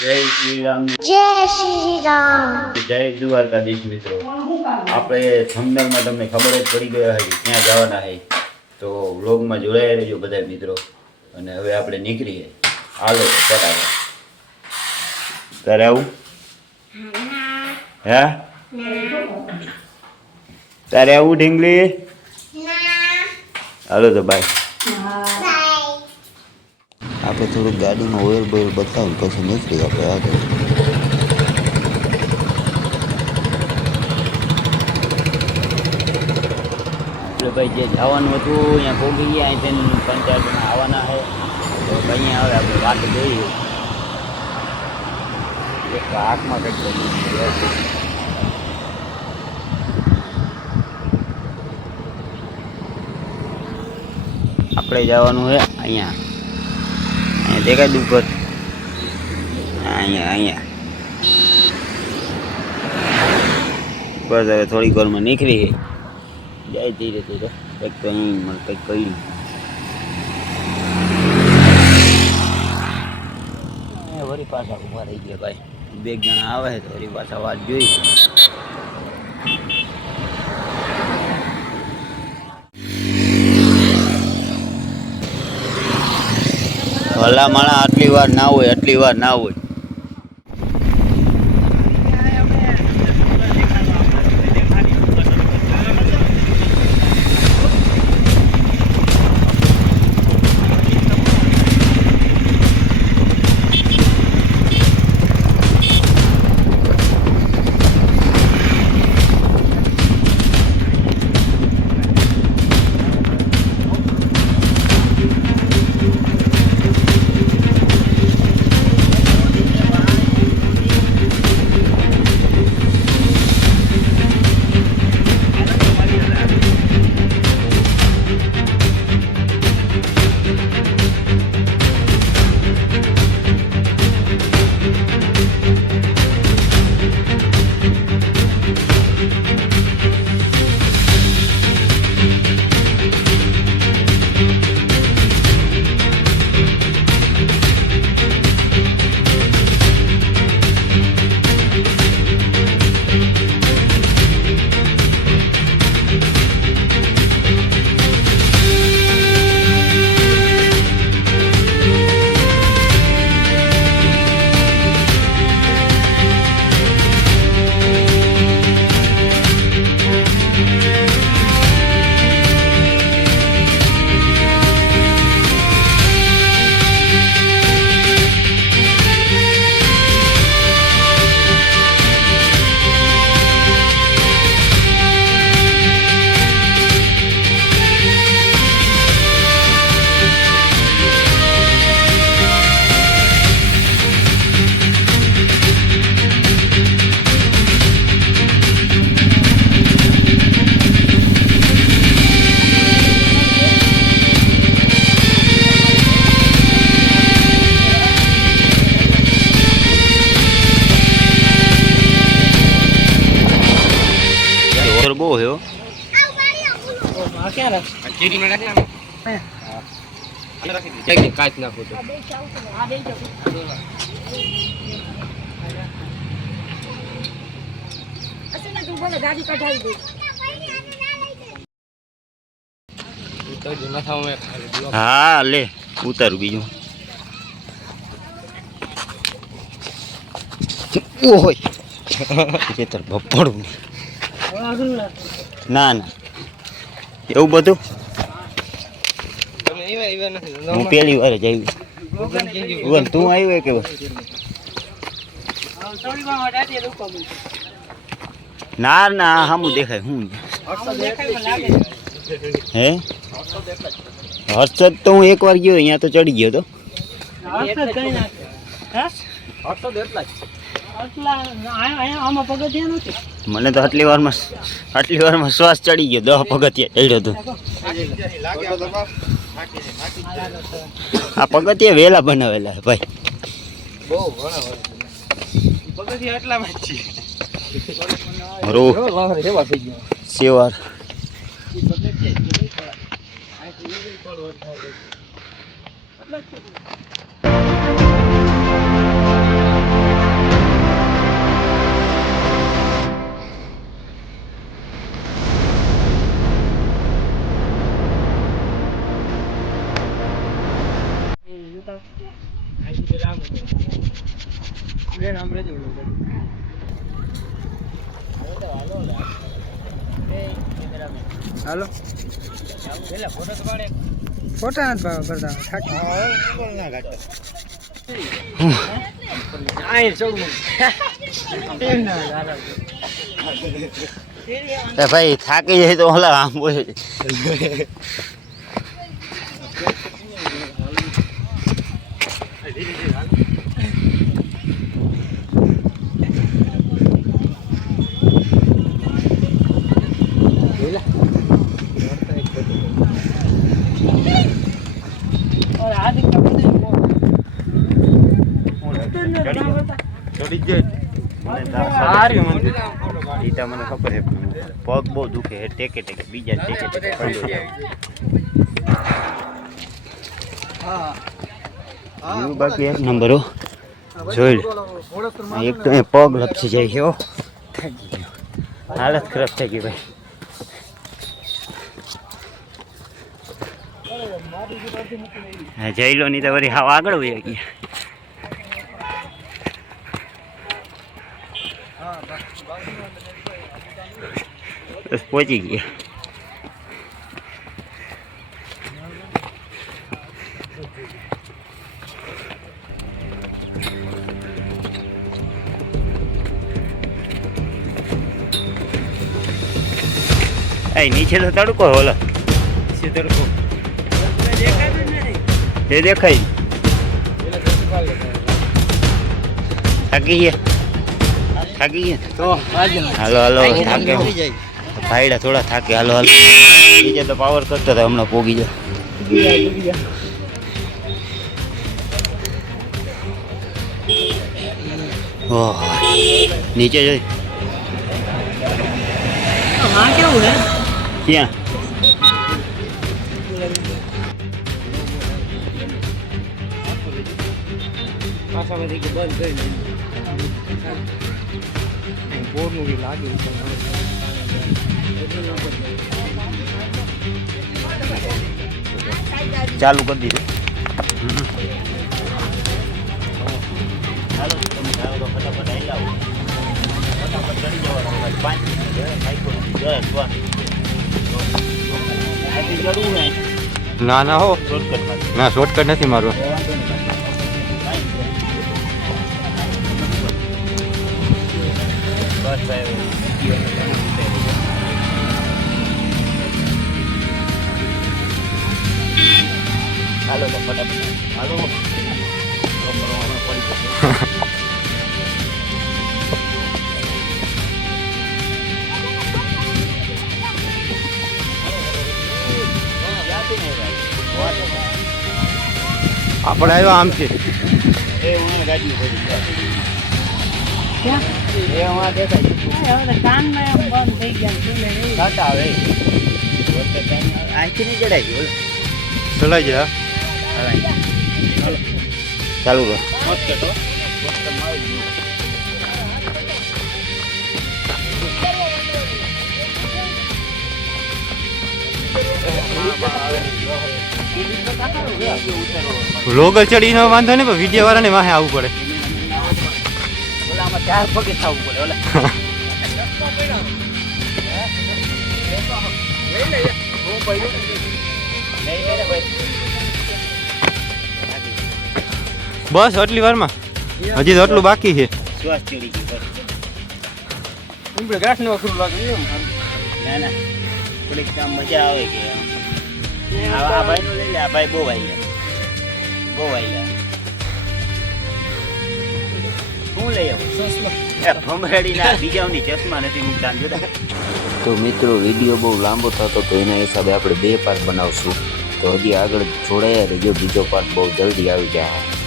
જય શ્રી રામ. જય શ્રી રામ. જય દ્વારકાધીશ મિત્રો. આપણે થંબનેલમાં તમને ખબર જ પડી ગઈ હશે ક્યાં જવાના છે, તો વ્લોગમાં જોડાયા રહેજો બધા મિત્રો. અને હવે આપણે નીકળીએ. હાલો બરાબર. તારે આવું હે? તારે આવું ઢીંગલી? હાલો તો બાય. આપણે થોડુંક ગાડીમાં ઓઇલ બોઇલ બતાવી પછી નીકળી આપણે આગળ. એટલે ભાઈ જે જવાનું હતું અહીંયા પહોંચી ગયા, અહીંથી પંચાયતમાં આવવાના છે, તો અહીંયા હવે આપણે વાત જોઈએ. એક આંખમાં કંઈક આપણે જવાનું છે અહીંયા. દેખાય દુઃખ અહીંયા બસ. હવે થોડીક વારમાં નીકળી જાય ધીરે ધીરે. કંઈક તો અહીં કંઈક કર્યું. વળી પાછા ઊભા રહી ગયા ભાઈ. બે જણા આવે તો વળી પાછા વાત જોઈ. ભલા માણા આટલી વાર ના હોય, આટલી વાર ના હોય. બહુ હે કાચ નાખો તો હા લે ઉતારું બીજું. ઓય ખેતર બપોડું ના ના એવું બધું હું પેલી વાર જ આવ્યું. તું આવ્યો કે ના ના સામું દેખાય. હું હે હર્ષદ તો હું એક વાર ગયો અહીંયા તો ચડી ગયો તો. મને તો આટલી વારમાં શ્વાસ ચડી ગયો. 10 પગથિયા ચડ્યો હતો. આ પગથિયા વેલા બનાવેલા ભાઈ. સેવાર હાલો ફોટા નથી કરતા ભાઈ થાકી જાય તો ઓલા આમ બોલે મને ખબર છે પગ બહુ દુખે ટેકે ટેકે બીજા ટેકે ટેકે પડ્યો જાય બાકી એક નંબર જોઈ એક તો એ પગ લપસી જાય છે હાલત ખરાબ થઈ ગઈ ભાઈ જઈ લો નહીં તો વળી હાવ આગળ વહી ગયા બસ પહોંચી ગયા નીચે તો તડકો ઓલો તડકો એ દેખાય થાકી ગયા તો હાલો હાલો થાકે ભાઈડા થોડા થાકે હાલો હાલો નીચે તો પાવર કરતા હતા હમણાં પોગી જાય ઓહ નીચે જોઈ કેવું હે ક્યાં ચાલુ કરી દીધું ચાલો તમે ચાલો તો ફટાફટ આવી જાઓ ફટાફટ ચડી જવાનું 5 મિનિટ ના ના હો શોર્ટકટમાં ના શોર્ટકટ નથી મારો બસ ભાઈ હાલો તો ફટાફટ હાલો પડી આપણે આવ્યા આમથી એ હું ગાડી એ અમારા દેખાય કાનમાં બંધ થઈ ગયા કાંટા આવે આંખી નહીં જડાય ગયું ચલાઈ ગયા ચાલુ કર લોગલ ચડીનો વાંધો નહીં પણ વિડીયો વાળાને વાહે આવવું પડે ઓલામાં 4 પગે થવું પડે ઓલા બસ આટલી વારમાં હજી તો આટલું બાકી છે શ્વાસ ચડી ગઈ ઉંબળે ગાંઠ નો અઘરું લાગે ના ના થોડીક કામ મજા આવે કે આ ભાઈ નું લઈ લે આ ભાઈ બહુ આવી શું લઈ આવું ભમરાડી ના બીજાની ચશ્મા નથી મૂકતા જોતા તો મિત્રો વિડીયો બહુ લાંબો થતો તો એના હિસાબે આપણે 2 પાર્ટ બનાવશું તો હજી આગળ જોડાયા રહેજો બીજો પાર્ટ બહુ જલ્દી આવી જાય